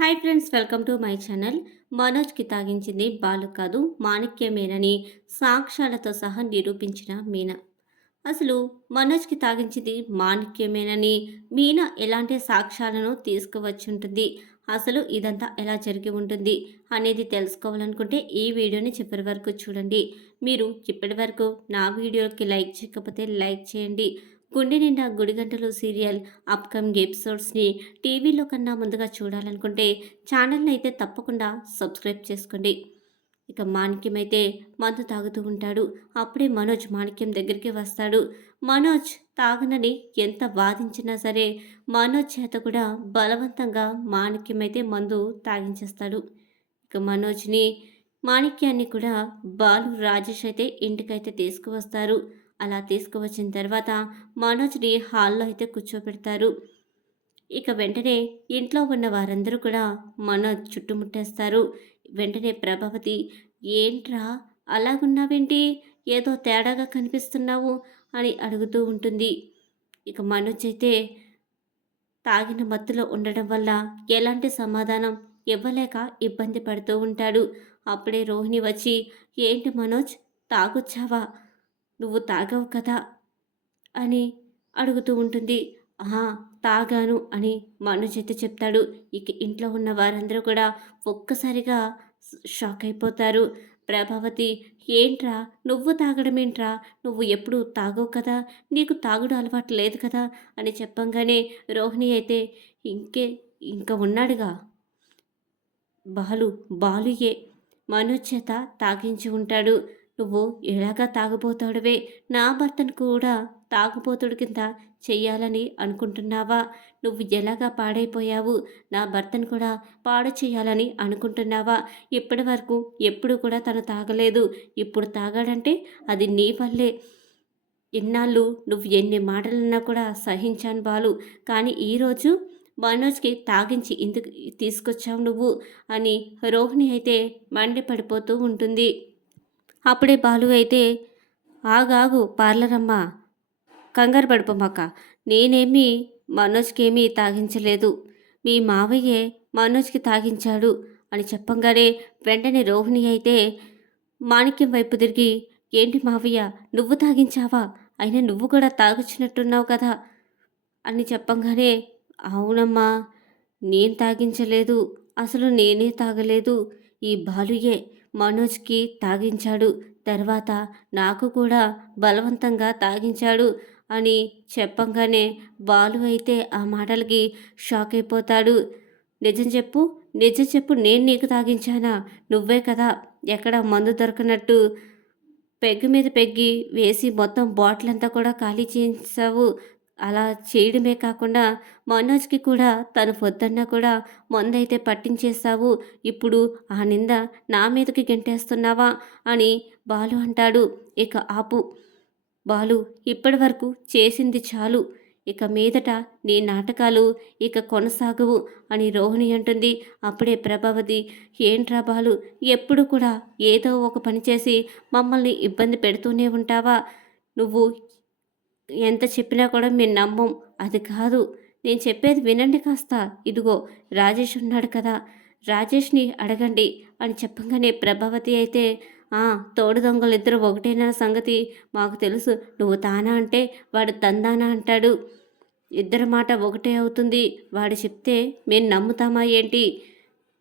Hi friends welcome to my channel. మనోజ్కి తాగించింది బాలు కాదు మాణిక్యమేనని సాక్ష్యాలతో సహా నిరూపించిన మీనా. అసలు మనోజ్కి తాగించింది మాణిక్యమేనని మీనా ఎలాంటి సాక్ష్యాలను తీసుకువచ్చుంటుంది అసలు ఇదంతా ఎలా జరిగి ఉంటుంది అనేది తెలుసుకోవాలనుకుంటే ఈ వీడియోని చివరి వరకు చూడండి. మీరు ఇప్పటి వరకు నా వీడియోకి లైక్ చేయకపోతే లైక్ చేయండి. గుండె నిండా గుడిగంటలు సీరియల్ అప్కమింగ్ ఎపిసోడ్స్ని టీవీలో కన్నా ముందుగా చూడాలనుకుంటే ఛానల్ని అయితే తప్పకుండా సబ్స్క్రైబ్ చేసుకోండి. ఇక మాణిక్యం అయితే మందు తాగుతూ ఉంటాడు. అప్పుడే మనోజ్ మాణిక్యం దగ్గరికి వస్తాడు. మనోజ్ తాగనని ఎంత వాదించినా సరే మనోజ్ చేత కూడా బలవంతంగా మాణిక్యం అయితే మందు తాగించేస్తాడు. ఇక మనోజ్ని మాణిక్యాన్ని కూడా బాలు రాజేష్ అయితే ఇంటికైతే తీసుకువస్తారు. అలా తీసుకువచ్చిన తర్వాత మనోజ్ని హాల్లో అయితే కూర్చోబెడతారు. ఇక వెంటనే ఇంట్లో ఉన్న వారందరూ కూడా మనోజ్ చుట్టుముట్టేస్తారు. వెంటనే ప్రభావతి ఏంట్రా? అలాగున్నావేంటి? ఏదో తేడాగా కనిపిస్తున్నావు? అని అడుగుతూ ఉంటుంది. ఇక మనోజ్ అయితే తాగిన మత్తులో ఉండడం వల్ల ఎలాంటి సమాధానం ఇవ్వలేక ఇబ్బంది పడుతూ ఉంటాడు. అప్పుడే రోహిణి వచ్చి ఏంటి మనోజ్? తాగొచ్చావా? నువ్వు తాగవు కదా అని అడుగుతూ ఉంటుంది. ఆహా తాగాను అని మనోజ్ చెప్తాడు. ఇక ఇంట్లో ఉన్న వారందరూ కూడా ఒక్కసారిగా షాక్ అయిపోతారు. ప్రభావతి ఏంట్రా? నువ్వు తాగడమేంట్రా నువ్వు ఎప్పుడు తాగవు కదా? నీకు తాగుడు అలవాటు లేదు కదా? అని చెప్పంగానే రోహిణి అయితే ఇంకే ఇంకా ఉన్నాడుగా? బాలు బాలుయే. మనోజ్ చేత తాగించి ఉంటాడు. నువ్వు ఎలాగా తాగుబోతాడువే? నా భర్తను కూడా తాగుబోతుడు కింద చెయ్యాలని అనుకుంటున్నావా? నువ్వు ఎలాగా పాడైపోయావు? నా భర్తను కూడా పాడు చేయాలని అనుకుంటున్నావా? ఇప్పటి వరకు ఎప్పుడు కూడా తను తాగలేదు. ఇప్పుడు తాగాడంటే అది నీ వల్లే. ఇన్నాళ్ళు నువ్వు ఎన్ని మాటలన్నా కూడా సహించాను బాలు. కానీ ఈరోజు మనోజ్కి తాగించి ఇందుకు తీసుకొచ్చావు నువ్వు అని రోహిణి అయితే మండిపడిపోతూ ఉంటుంది. అప్పుడే బాలు అయితే ఆగాగు పార్లరమ్మ. కంగారు పడిపోమాక నేనేమి మనోజ్కేమీ తాగించలేదు. మీ మావయ్యే మనోజ్కి తాగించాడు అని చెప్పంగానే వెంటనే రోహిణి అయితే మాణిక్యం వైపు తిరిగి ఏంటి మావయ్య నువ్వు తాగించావా? అయినా నువ్వు కూడా తాగొచ్చినట్టున్నావు కదా అని చెప్పంగానే అవునమ్మా నేను తాగించలేదు. అసలు నేనే తాగలేదు. ఈ బాలుయే మనోజ్కి తాగించాడు. తర్వాత నాకు కూడా బలవంతంగా తాగించాడు అని చెప్పంగానే బాలు అయితే ఆ మాటలకి షాక్ అయిపోతాడు. నిజం చెప్పు నిజం చెప్పు నేను నీకు తాగించానా? నువ్వే కదా ఎక్కడ మందు దొరకనట్టు పెగ్గు మీద పెగ్గి వేసి మొత్తం బాటిల్ అంతా కూడా ఖాళీ చేయించావు. అలా చేయడమే కాకుండా మనోజ్కి కూడా తను పొద్దున్న కూడా మందైతే పట్టించేస్తావు ఇప్పుడు ఆ నింద నా మీదకి గెంటేస్తున్నావా? అని బాలు అంటాడు. ఇక ఆపు. బాలు ఇప్పటి వరకు చేసింది చాలు. ఇక మీదట నీ నాటకాలు ఇక కొనసాగవు అని రోహిణి అంటుంది. అప్పుడే ప్రభావతి ఏంట్రా బాలు ఎప్పుడు కూడా ఏదో ఒక పని చేసి మమ్మల్ని ఇబ్బంది పెడుతూనే ఉంటావా? నువ్వు ఎంత చెప్పినా కూడా మేము నమ్మం. అది కాదు నేను చెప్పేది వినండి కాస్త. ఇదిగో రాజేష్ ఉన్నాడు కదా. రాజేష్ని అడగండి అని చెప్పగానే ప్రభావతి అయితే తోడు దొంగలు ఇద్దరు ఒకటేనా సంగతి? మాకు తెలుసు. నువ్వు తానా అంటే వాడు తందానా అంటాడు. ఇద్దరి మాట ఒకటే అవుతుంది. వాడు చెప్తే మేము నమ్ముతామా ఏంటి?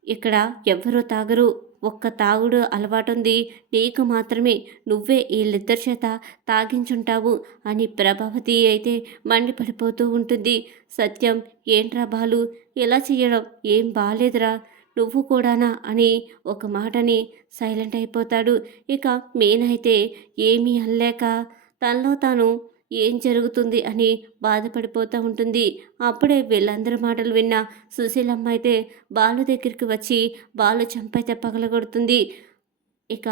ఇక్కడ ఎవ్వరూ తాగరు. ఒక్క తాగుడు అలవాటుంది. నీకు మాత్రమే. నువ్వే వీళ్ళిద్దరి చేత తాగించుంటావు అని ప్రభావతి అయితే మండిపడిపోతూ ఉంటుంది. సత్యం ఏంట్రా బాలు? ఇలా చేయడం ఏం బాలేదురా. నువ్వు కూడానా? అని ఒక మాటని సైలెంట్ అయిపోతాడు. ఇక మేనైతే ఏమీ అనలేక తనలో తాను ఏం జరుగుతుంది అని బాధపడిపోతూ ఉంటుంది. అప్పుడే వీళ్ళందరి మాటలు విన్న సుశీలమ్మ అయితే బాలు దగ్గరికి వచ్చి బాలు చంపైతే పగలగొడుతుంది. ఇక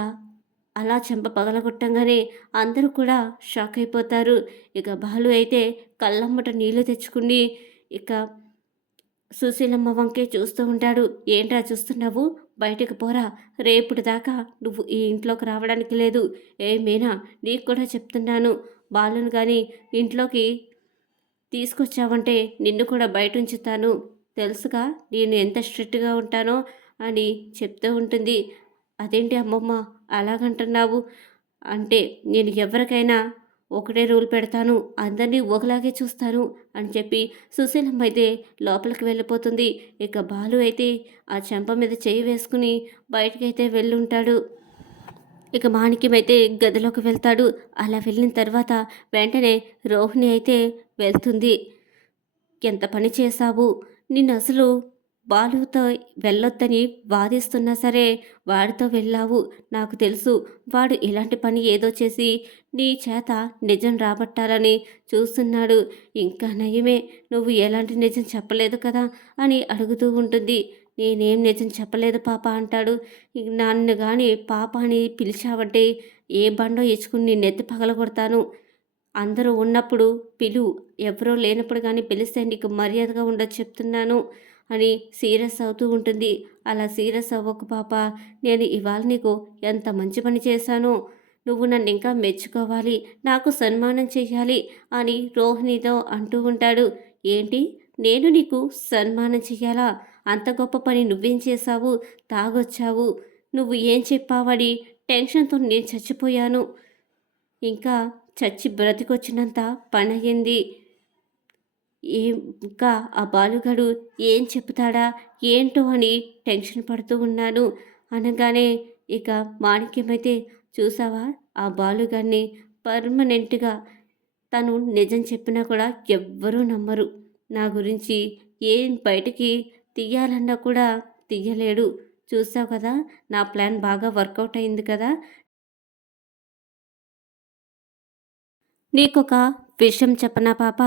అలా చెంప పగలగొట్టంగానే అందరూ కూడా షాక్ అయిపోతారు. ఇక బాలు అయితే కళ్ళమ్మట నీళ్ళు తెచ్చుకుని ఇక సుశీలమ్మ వంకే చూస్తూ ఉంటాడు. ఏంట్రా చూస్తున్నావు? బయటకు పోరా. రేపుటి దాకా నువ్వు ఈ ఇంట్లోకి రావడానికి లేదు. ఏమేనా? నీకు కూడా చెప్తున్నాను. బాలును కానీ ఇంట్లోకి తీసుకొచ్చావంటే నిన్ను కూడా బయట ఉంచుతాను తెలుసుగా నేను ఎంత స్ట్రిక్ట్గా ఉంటానో అని చెప్తూ ఉంటుంది. అదేంటి అమ్మమ్మ అలాగంటున్నావు? అంటే నేను ఎవరికైనా ఒకటే రూల్ పెడతాను. అందరినీ ఒకలాగే చూస్తాను అని చెప్పి సుశీలమ్మ అయితే లోపలికి వెళ్ళిపోతుంది. ఇక బాలు అయితే ఆ చెంప మీద చేయి వేసుకుని బయటకైతే వెళ్ళుంటాడు. ఇక మాణిక్యం అయితే గదిలోకి వెళ్తాడు. అలా వెళ్ళిన తర్వాత వెంటనే రోహిణి అయితే వెళ్తుంది. ఎంత పని చేశావు? నిన్ను అసలు బాలుతో వెళ్ళొద్దని వాదిస్తున్నా సరే వాడితో వెళ్ళావు. నాకు తెలుసు వాడు ఇలాంటి పని ఏదో చేసి నీ చేత నిజం రాబట్టాలని చూస్తున్నాడు. ఇంకా నయమే నువ్వు ఎలాంటి నిజం చెప్పలేదు కదా? అని అడుగుతూ ఉంటుంది. నేనేం నిజం చెప్పలేదు పాప అంటాడు. నన్ను కానీ పాప అని పిలిచావంటే ఏ బండో ఇచ్చుకుని నేను నెత్తి పగలగొడతాను అందరూ ఉన్నప్పుడు పిలు ఎవరో లేనప్పుడు కానీ పిలిస్తే నీకు మర్యాదగా ఉండదు చెప్తున్నాను అని సీరియస్ అవుతూ ఉంటుంది. అలా సీరియస్ అవ్వకు పాప. నేను ఇవాళ నీకు ఎంత మంచి పని చేశానో నువ్వు నన్ను ఇంకా మెచ్చుకోవాలి నాకు సన్మానం చెయ్యాలి అని రోహిణితో అంటూ ఉంటాడు. ఏంటి? నేను నీకు సన్మానం చెయ్యాలా? అంత గొప్ప పని నువ్వేం చేశావు? తాగొచ్చావు. నువ్వు ఏం చెప్పావడి టెన్షన్తో నేను చచ్చిపోయాను. ఇంకా చచ్చి బ్రతికొచ్చినంత పని అయ్యింది ఇంకా ఆ బాలుగాడు ఏం చెప్తాడా? ఏంటో అని టెన్షన్ పడుతూ ఉన్నాను. అనగానే ఇక మాణిక్యమైతే చూసావా? ఆ బాలుగాడిని పర్మనెంట్గా తను నిజం చెప్పినా కూడా ఎవ్వరూ నమ్మరు. నా గురించి ఏం బయటికి తీయాలన్నా కూడా తీయలేడు. చూసావు కదా నా ప్లాన్ బాగా వర్కౌట్ అయింది కదా. నీకొక విషయం చెప్పనా పాప?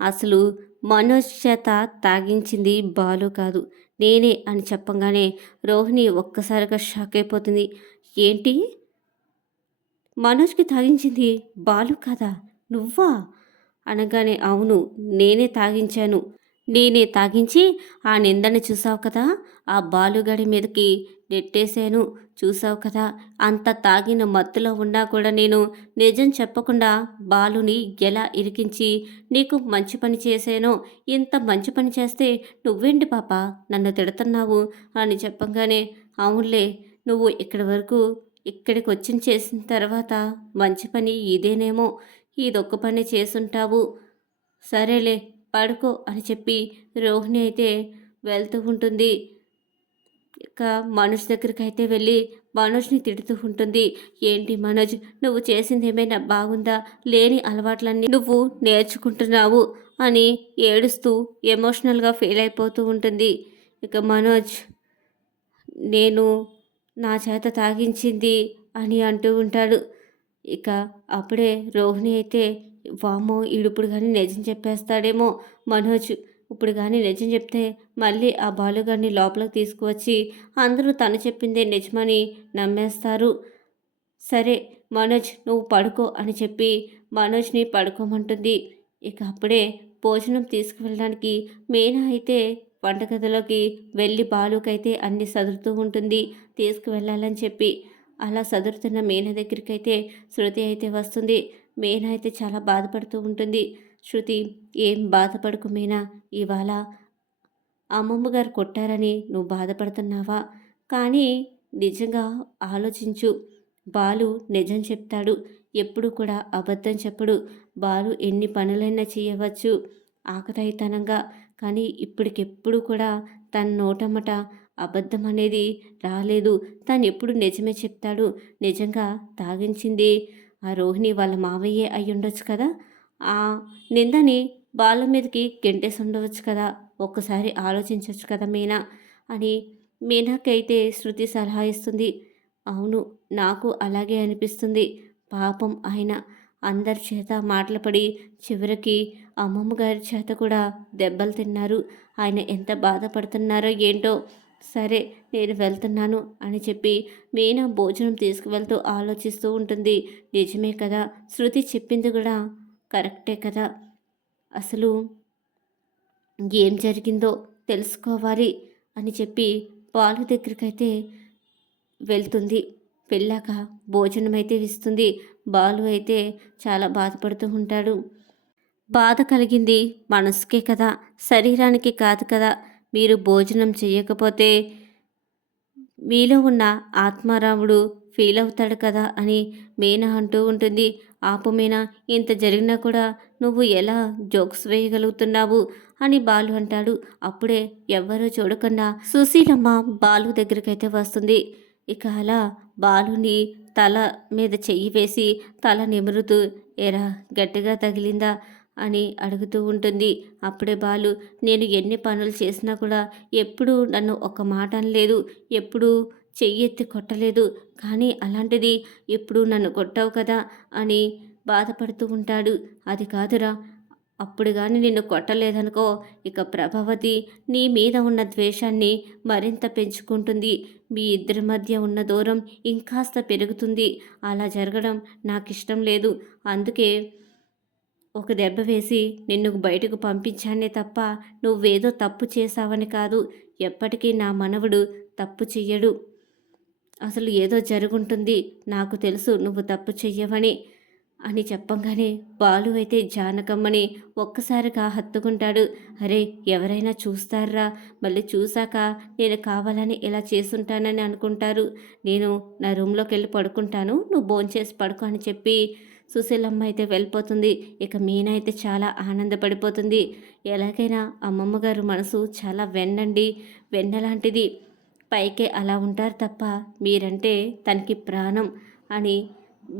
అసలు మనోజ్ చేత తాగించింది బాలు కాదు. నేనే అని చెప్పగానే రోహిణి ఒక్కసారిగా షాక్ అయిపోతుంది. ఏంటి? మనోజ్కి తాగించింది బాలు కదా? నువ్వా? అనగానే అవును నేనే తాగించాను. నేనే తాగించి ఆ నిందని చూసావు కదా? ఆ బాలుగడి మీదకి నెట్టేశాను. చూసావు కదా? అంత తాగిన మత్తులో ఉన్నా కూడా నేను నిజం చెప్పకుండా బాలుని ఎలా ఇరికించి నీకు మంచి పని చేశానో ఇంత మంచి పని చేస్తే నువ్వేంటి పాప నన్ను తిడుతున్నావు అని చెప్పగానే అవునులే నువ్వు ఇక్కడి వరకు ఇక్కడికి వచ్చిన చేసిన తర్వాత మంచి పని ఇదేనేమో ఇదొక్క పని చేసుంటావు. సరేలే పడుకో అని చెప్పి రోహిణి అయితే వెళ్తూ ఉంటుంది. ఇక మనోజ్ దగ్గరికి అయితే వెళ్ళి మనోజ్ని తిడుతూ ఉంటుంది. ఏంటి మనోజ్ నువ్వు చేసింది ఏమైనా బాగుందా? లేని అలవాట్లన్నీ నువ్వు నేర్చుకుంటున్నావు అని ఏడుస్తూ ఎమోషనల్గా ఫీల్ అయిపోతూ ఉంటుంది. ఇక మనోజ్ నేను నా చేత తాగించింది అని అంటూ ఉంటాడు. ఇక అప్పుడే రోహిణి అయితే వామో ఈడుప్పుడు కానీ నిజం చెప్పేస్తాడేమో మనోజ్. ఇప్పుడు కానీ నిజం చెప్తే మళ్ళీ ఆ బాలుగారిని లోపలికి తీసుకువచ్చి అందరూ తను చెప్పిందే నిజమని నమ్మేస్తారు. సరే మనోజ్ నువ్వు పడుకో అని చెప్పి మనోజ్ని పడుకోమంటుంది. ఇక అప్పుడే భోజనం తీసుకువెళ్ళడానికి మీనా అయితే వంటగదిలోకి వెళ్ళి బాలుకైతే అన్ని సదురుతూ ఉంటుంది. తీసుకువెళ్ళాలని చెప్పి అలా సదురుతున్న మీనా దగ్గరికి అయితే శృతి అయితే వస్తుంది. మీనా అయితే చాలా బాధపడుతూ ఉంటుంది. శృతి ఏం బాధపడకు మీనా? ఇవాళ అమ్మమ్మ గారు కొట్టారని నువ్వు బాధపడుతున్నావా? కానీ నిజంగా ఆలోచించు. బాలు నిజం చెప్తాడు. ఎప్పుడు కూడా అబద్ధం చెప్పడు. బాలు ఎన్ని పనులైనా చేయవచ్చు ఆకతాయితనంగా. కానీ ఇప్పటికెప్పుడు కూడా తన నోటమ్మట అబద్ధం అనేది రాలేదు. తను ఎప్పుడు నిజమే చెప్తాడు. నిజంగా తాగించింది ఆ రోహిణి వాళ్ళ మావయ్యే అయి ఉండొచ్చు కదా? ఆ నిందని బాల మీదకి గెంటేసి ఉండవచ్చు కదా? ఒక్కసారి ఆలోచించవచ్చు కదా మీనా? అని మీనాకైతే శృతి సలహా ఇస్తుంది. అవును నాకు అలాగే అనిపిస్తుంది. పాపం ఆయన అందరి చేత మాటలు పడి చివరికి అమ్మమ్మ గారి చేత కూడా దెబ్బలు తిన్నారు. ఆయన ఎంత బాధపడుతున్నారో ఏంటో సరే నేను వెళ్తున్నాను అని చెప్పి మీనా భోజనం తీసుకువెళ్తూ ఆలోచిస్తూ ఉంటుంది. నిజమే కదా? శృతి చెప్పింది కూడా కరెక్టే కదా? అసలు ఏం జరిగిందో తెలుసుకోవాలి అని చెప్పి బాలు దగ్గరికైతే వెళ్తుంది. వెళ్ళాక భోజనం అయితే ఇస్తుంది. బాలు అయితే చాలా బాధపడుతూ ఉంటాడు. బాధ కలిగింది మనసుకే కదా? శరీరానికి కాదు కదా? మీరు భోజనం చేయకపోతే మీలో ఉన్న ఆత్మారాముడు ఫీల్ అవుతాడు కదా అని మీనా అంటూ ఉంటుంది. ఆపు మీనా ఇంత జరిగినా కూడా నువ్వు ఎలా జోక్స్ వేయగలుగుతున్నావు అని బాలు అంటాడు. అప్పుడే ఎవ్వరూ చూడకుండా సుశీలమ్మ బాలు దగ్గరికైతే వస్తుంది. ఇక అలా బాలుని తల మీద చెయ్యి వేసి తల నిమురుతూ ఎరా గట్టిగా తగిలిందా? అని అడుగుతూ ఉంటుంది. అప్పుడే బాలు నేను ఎన్ని పనులు చేసినా కూడా ఎప్పుడూ నన్ను ఒక మాట అనలేదు. ఎప్పుడూ చెయ్యెత్తి కొట్టలేదు. కానీ అలాంటిది ఇప్పుడు నన్ను కొట్టావు కదా అని బాధపడుతూ ఉంటాడు. అది కాదురా అప్పుడు కానీ నిన్ను కొట్టలేదనుకో ఇక ప్రభావతి నీ మీద ఉన్న ద్వేషాన్ని మరింత పెంచుకుంటుంది. మీ ఇద్దరి మధ్య ఉన్న దూరం ఇంకాస్త పెరుగుతుంది. అలా జరగడం నాకు ఇష్టం లేదు. అందుకే ఒక దెబ్బ వేసి నిన్ను బయటకు పంపించానే తప్ప నువ్వేదో తప్పు చేశావని కాదు. ఎప్పటికీ నా మనవడు తప్పు చెయ్యడు. అసలు ఏదో జరుగుంటుంది. నాకు తెలుసు నువ్వు తప్పు చెయ్యవని. అని చెప్పంగానే బాలు అయితే జానకమ్మని ఒక్కసారిగా హత్తుకుంటాడు. అరే ఎవరైనా చూస్తారా? మళ్ళీ చూశాక నేను కావాలని ఇలా చేసుంటానని అనుకుంటారు. నేను నా రూమ్లోకి వెళ్ళి పడుకుంటాను. నువ్వు భోంచేసి పడుకో అని చెప్పి సుశీలమ్మ అయితే వెళ్ళిపోతుంది. ఇక మీనా అయితే చాలా ఆనందపడిపోతుంది. ఎలాగైనా అమ్మమ్మ గారు మనసు చాలా వెన్నండి. వెన్నలాంటిది. పైకే అలా ఉంటారు తప్ప మీరంటే తనకి ప్రాణం అని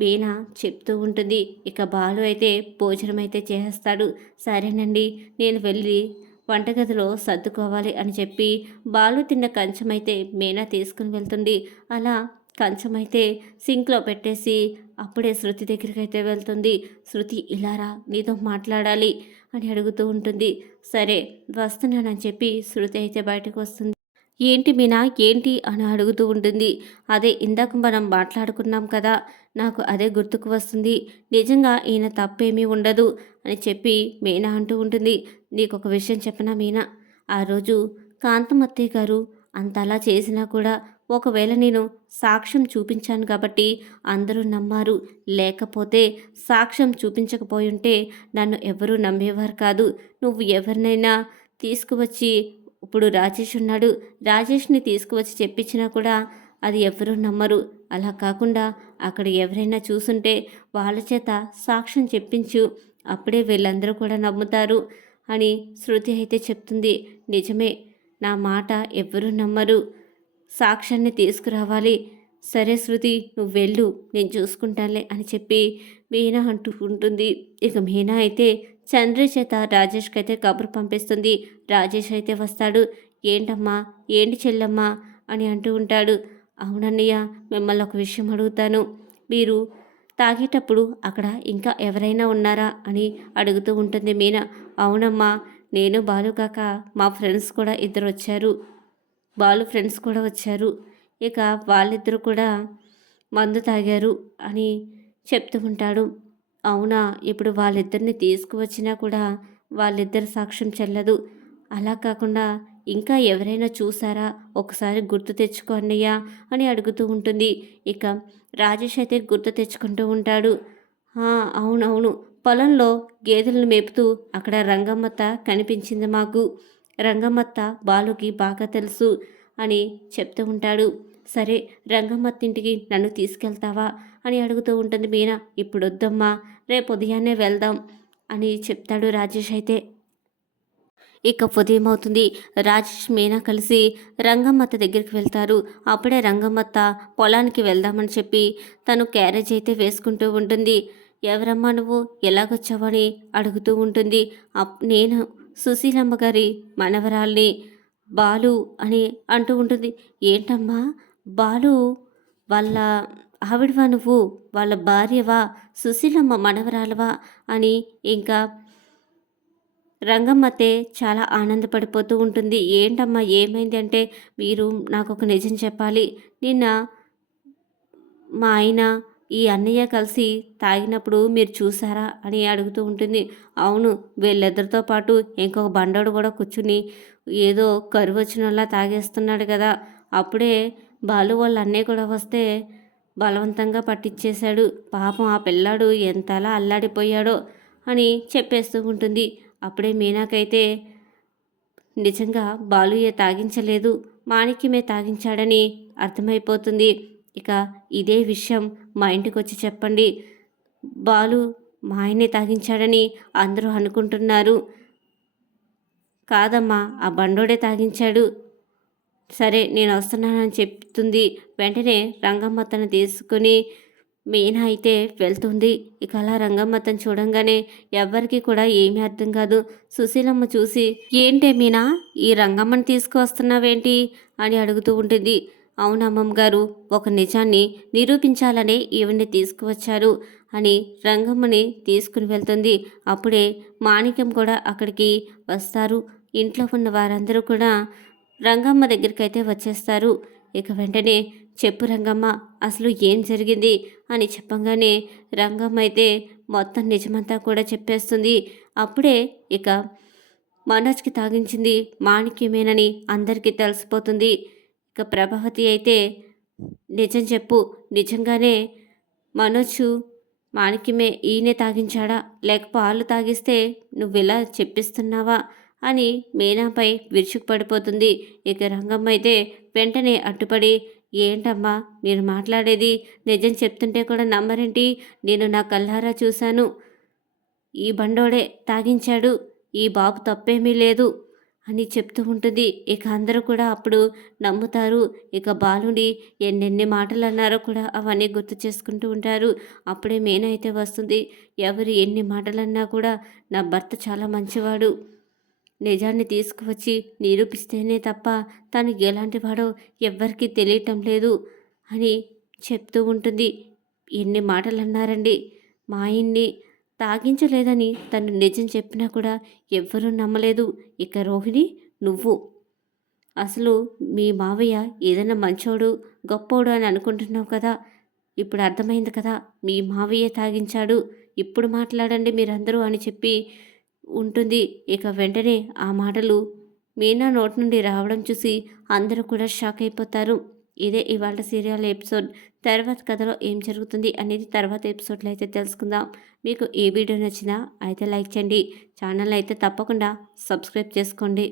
మీనా చెప్తూ ఉంటుంది. ఇక బాలు అయితే భోజనం అయితే చేస్తాడు. సరేనండి నేను వెళ్ళి వంటగదిలో సర్దుకోవాలి అని చెప్పి బాలు తిన్న కంచమైతే మీనా తీసుకుని వెళ్తుంది. అలా కంచమైతే సింక్లో పెట్టేసి అప్పుడే శృతి దగ్గరికి అయితే వెళ్తుంది. శృతి ఇలారా నీతో మాట్లాడాలి అని అడుగుతూ ఉంటుంది. సరే వస్తున్నానని చెప్పి శృతి అయితే బయటకు వస్తుంది. ఏంటి మీనా ఏంటి? అని అడుగుతూ ఉంటుంది. అదే ఇందాక మనం మాట్లాడుకున్నాం కదా నాకు అదే గుర్తుకు వస్తుంది. నిజంగా ఈయన తప్పేమీ ఉండదు అని చెప్పి మీనా అంటూ ఉంటుంది. నీకు ఒక విషయం చెప్పనా మీనా? ఆ రోజు కాంతమత్తయ్య గారు అంతలా చేసినా కూడా ఒకవేళ నేను సాక్ష్యం చూపించాను కాబట్టి అందరూ నమ్మారు. లేకపోతే సాక్ష్యం చూపించకపోయి ఉంటే నన్ను ఎవరూ నమ్మేవారు కాదు. నువ్వు ఎవరినైనా తీసుకువచ్చి ఇప్పుడు రాజేష్ ఉన్నాడు. రాజేష్ని తీసుకువచ్చి చెప్పించినా కూడా అది ఎవరూ నమ్మరు. అలా కాకుండా అక్కడ ఎవరైనా చూసుంటే వాళ్ళ చేత సాక్ష్యం చెప్పించు. అప్పుడే వీళ్ళందరూ కూడా నమ్ముతారు అని శృతి అయితే చెప్తుంది. నిజమే నా మాట ఎవ్వరూ నమ్మరు. సాక్ష్యాన్ని తీసుకురావాలి. సరే శృతి నువ్వు వెళ్ళు. నేను చూసుకుంటానులే అని చెప్పి మీనా అంటూ ఉంటుంది. ఇక మీనా అయితే చంద్ర చేత రాజేష్కి అయితే కబురు పంపిస్తుంది. రాజేష్ అయితే వస్తాడు. ఏంటమ్మా? ఏంటి చెల్లమ్మా? అని అంటూ ఉంటాడు. అవునన్నయ్య మిమ్మల్ని ఒక విషయం అడుగుతాను. మీరు తాగేటప్పుడు అక్కడ ఇంకా ఎవరైనా ఉన్నారా? అని అడుగుతూ ఉంటుంది మీనా. అవునమ్మా నేను బాలుగాక మా ఫ్రెండ్స్ కూడా ఇద్దరు వచ్చారు. బాలు ఫ్రెండ్స్ కూడా వచ్చారు. ఇక వాళ్ళిద్దరూ కూడా మందు తాగారు అని చెప్తూ ఉంటాడు. అవునా ఇప్పుడు వాళ్ళిద్దరిని తీసుకువచ్చినా కూడా వాళ్ళిద్దరు సాక్ష్యం చెల్లదు. అలా కాకుండా ఇంకా ఎవరైనా చూసారా? ఒకసారి గుర్తు తెచ్చుకో అన్నయ్య అని అడుగుతూ ఉంటుంది. ఇక రాజేష్ అయితే గుర్తు తెచ్చుకుంటూ ఉంటాడు. అవునవును. పొలంలో గేదెలను మేపుతూ అక్కడ రంగమ్మత కనిపించింది మాకు. రంగమ్మత్త బాలుకి బాగా తెలుసు అని చెప్తూ ఉంటాడు. సరే రంగమ్మత్తింటికి నన్ను తీసుకెళ్తావా అని అడుగుతూ ఉంటుంది మీనా. ఇప్పుడు వద్దమ్మా రేపు ఉదయాన్నే వెళ్దాం అని చెప్తాడు రాజేష్ అయితే. ఇక ఉదయం అవుతుంది. రాజేష్ మీనా కలిసి రంగమ్మత్త దగ్గరికి వెళ్తారు. అప్పుడే రంగమ్మత్త పొలానికి వెళ్దామని చెప్పి తను క్యారేజ్ అయితే వేసుకుంటూ ఉంటుంది. ఎవరమ్మా నువ్వు? ఎలాగొచ్చావని అడుగుతూ ఉంటుంది. అప్ నేను సుశీలమ్మ గారి మనవరాల్ని బాలు అని అంటూ ఉంటుంది. ఏంటమ్మా? బాలు వాళ్ళ ఆవిడవా నువ్వు? వాళ్ళ భార్యవా? సుశీలమ్మ మనవరాలవా? అని ఇంకా రంగమ్మతే చాలా ఆనందపడిపోతూ ఉంటుంది. ఏంటమ్మా? ఏమైంది అంటే మీరు నాకు ఒక నిజం చెప్పాలి. నిన్న మా ఆయన ఈ అన్నయ్య కలిసి తాగినప్పుడు మీరు చూసారా అని అడుగుతూ ఉంటుంది. అవును వీళ్ళిద్దరితో పాటు ఇంకొక బండోడు కూడా కూర్చుని ఏదో కరువు వచ్చినలా తాగేస్తున్నాడు కదా. అప్పుడే బాలు వాళ్ళ అన్నయ్య కూడా వస్తే బలవంతంగా పట్టించేశాడు పాపం ఆ పిల్లాడు ఎంతలా అల్లాడిపోయాడో అని చెప్పేస్తూ ఉంటుంది. అప్పుడే మీనాకైతే నిజంగా బాలుయే తాగించలేదు. మాణిక్యమే తాగించాడని అర్థమైపోతుంది. ఇక ఇదే విషయం మా ఇంటికి వచ్చి చెప్పండి. బాలు మా ఆయనే తాగించాడని అందరూ అనుకుంటున్నారు. కాదమ్మా ఆ బండోడే తాగించాడు. సరే నేను వస్తున్నానని చెప్తుంది. వెంటనే రంగమ్మ తను తీసుకుని మీనా అయితే వెళ్తుంది. ఇక అలా రంగమ్మ తను చూడంగానే ఎవ్వరికీ కూడా ఏమీ అర్థం కాదు. సుశీలమ్మ చూసి ఏంటే మీనా ఈ రంగమ్మని తీసుకువస్తున్నావేంటి? అని అడుగుతూ ఉంటుంది. అవునమ్మమ్మ గారు ఒక నిజాన్ని నిరూపించాలనే ఈవిడ్ని తీసుకువచ్చారు అని రంగమ్మని తీసుకుని వెళ్తుంది. అప్పుడే మాణిక్యం కూడా అక్కడికి వస్తారు. ఇంట్లో ఉన్న వారందరూ కూడా రంగమ్మ దగ్గరికి అయితే వచ్చేస్తారు. ఇక వెంటనే చెప్పు రంగమ్మ అసలు ఏం జరిగింది అని చెప్పంగానే రంగమ్మ అయితే మొత్తం నిజమంతా కూడా చెప్పేస్తుంది. అప్పుడే ఇక మనోజ్కి తాగించింది మాణిక్యమేనని అందరికీ తెలిసిపోతుంది. ఇక ప్రభావతి అయితే నిజం చెప్పు. నిజంగానే మనోజ్ మాణిక్యమే ఈయనే తాగించాడా? లేక పాలు తాగిస్తే నువ్వు ఇలా చెప్పిస్తున్నావా? అని మీనాపై విరుచుకుపడిపోతుంది. ఇక రంగమ్మ అయితే వెంటనే అడ్డుపడి ఏంటమ్మా మీరు మాట్లాడేది నిజం చెప్తుంటే కూడా నమ్మరేంటి? నేను నా కల్లారా చూశాను. ఈ బండోడే తాగించాడు. ఈ బాబు తప్పేమీ లేదు. అని చెప్తూ ఉంటుంది. ఇక అందరూ కూడా అప్పుడు నమ్ముతారు. ఇక బాలుని ఎన్నెన్ని మాటలు అన్నారో కూడా అవన్నీ గుర్తు చేసుకుంటూ ఉంటారు. అప్పుడే మేనైతే వస్తుంది. ఎవరు ఎన్ని మాటలు అన్నా కూడా నా భర్త చాలా మంచివాడు. నిజాన్ని తీసుకువచ్చి నిరూపిస్తేనే తప్ప తను ఎలాంటి వాడో ఎవ్వరికీ తెలియటం లేదు అని చెప్తూ ఉంటుంది. ఎన్ని మాటలు అన్నారండి మా ఆయన్ని తాగించలేదని తను నిజం చెప్పినా కూడా ఎవ్వరూ నమ్మలేదు. ఇక రోహిణి నువ్వు. అసలు మీ మావయ్య ఏదైనా మంచోడు గొప్పోడు అని అనుకుంటున్నావు కదా? ఇప్పుడు అర్థమైంది కదా మీ మావయ్య తాగించాడు. ఇప్పుడు మాట్లాడండి మీరందరూ అని చెప్పి ఉంటుంది. ఇక వెంటనే ఆ మాటలు మీనా నోటి నుండి రావడం చూసి అందరూ కూడా షాక్ అయిపోతారు. ఇదే ఇవాళ సీరియల్ ఎపిసోడ్. తర్వాత కథలో ఏం జరుగుతుంది అనేది తర్వాత ఎపిసోడ్లో అయితే తెలుసుకుందాం. మీకు ఏ వీడియో నచ్చినా అయితే లైక్ చేయండి. ఛానల్ అయితే తప్పకుండా సబ్స్క్రైబ్ చేసుకోండి.